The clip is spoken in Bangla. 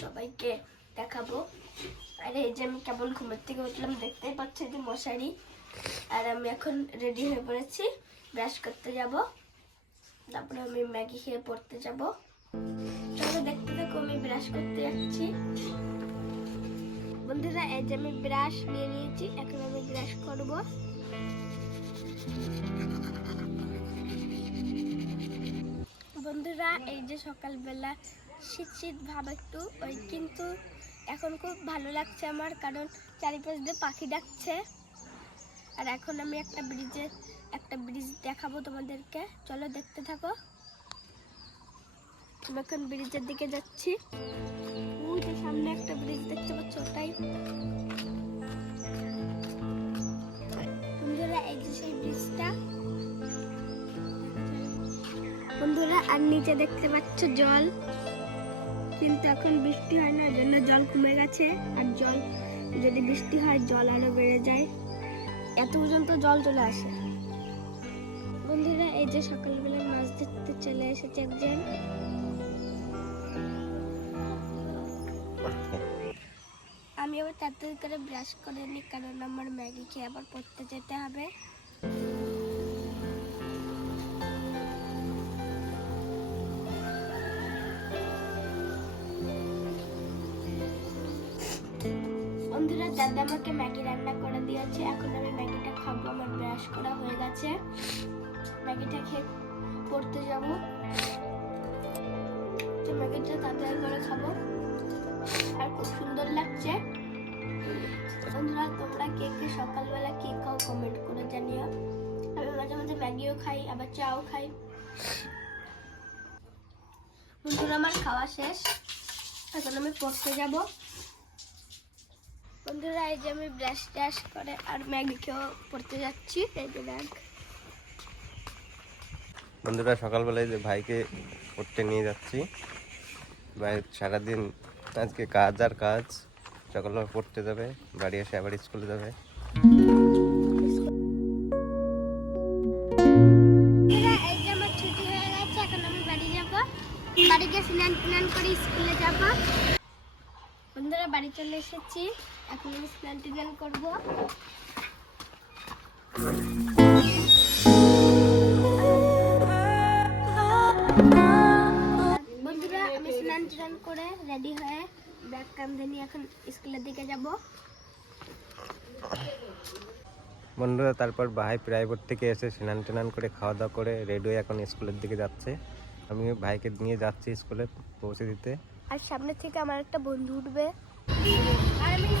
সবাইকে দেখাবো। আর এই যে আমি কেমন ঘুমের থেকে উঠলাম, দেখতেই পাচ্ছি যে মশারি। আর আমি এখন রেডি হয়ে পড়েছি ব্রাশ করতে যাব। তারপরে আমি ম্যাগি খেয়ে পড়তে যাব। চলো দেখতে থাকো, আমি ব্রাশ করতে যাচ্ছি। বন্ধুরা, এই যে আমি ব্রাশ নিয়ে নিয়েছি, এখন আমি ব্রাশ করব। বন্ধুরা, এই যে সকালবেলা শীত শীত ভাব একটু, ওই কিন্তু এখন খুব ভালো লাগছে আমার, কারণ চারিপাশ দিয়ে পাখি ডাকছে। আর এখন আমি একটা ব্রিজে একটা ব্রিজ দেখাবো তোমাদেরকে। চলো দেখতে থাকো। আমি এখন ব্রিজের দিকে যাচ্ছি। সামনে একটা ব্রিজ দেখতে পাচ্ছ ওটাই। বন্ধুরা, এই যে সেই ব্রিজটা বন্ধুরা, আর নিচে দেখতে পাচ্ছ জল। কিন্তু এখন বৃষ্টি হয় না, জন্য জল কমে গেছে। আর জল, যদি বৃষ্টি হয়, জল আরও বেড়ে যায়। এত পর্যন্ত জল চলে আসে। বন্ধুরা, এই যে সকালবেলা মাছ ধরতে চলে এসেছে একজন। আমি আবার তাড়াতাড়ি করে ব্রাশ করে নিই, কারণ আমার ম্যাগি খেয়ে আবার পড়তে যেতে হবে। দাদা আমাকে ম্যাগি রান্না করে দিয়েছে। এখন আমি ম্যাগিটা খাব, আমার ব্রাশ করা হয়ে গেছে। ম্যাগিটা খেয়ে পড়তে যাব। তো ম্যাগিটা তাড়াতাড়ি করে খাব। আর খুব সুন্দর লাগছে। বন্ধুরা, তোমরা কে কে সকালবেলা কি খাও কমেন্ট করে জানিও। আমি মাঝে মাঝে ম্যাগিও খাই, আবার চাও খাই। বন্ধুরা, আমার খাওয়া শেষ। এখন আমি পড়তে যাব। বন্ধুরা এই যে আমি ব্রাশ ট্রাশ করে আর ম্যাগি খেয়েও পড়তে যাচ্ছি। এই যে ব্যাগ বন্ধুরা সকালবেলায় যে ভাইকে পড়তে নিয়ে যাচ্ছি। ভাই সারাদিন আজকে কাজ আর কাজ। সকালবেলা পড়তে যাবে বাড়ি এসে আবার স্কুলে যাবে। বাড়ি গিয়ে স্নান টান করে স্কুলে যাব। বাড়ি চলে এসেছি। এখন আমি স্নান টান করব। বন্ধুরা আমি স্নান টান করে রেডি হয়ে ব্যাগ কান্দে নিয়ে এখন স্কুলের দিকে যাব। বন্ধুরা তারপর ভাই প্রাইভেট থেকে এসে স্নান টান করে খাওয়া দাওয়া করে রেডি হয়ে এখন স্কুলের দিকে যাচ্ছে। আমি ভাইকে নিয়ে যাচ্ছি স্কুলে পৌঁছে দিতে। আর সামনে থেকে আমার একটা বন্ধু উঠবে। Ay, mi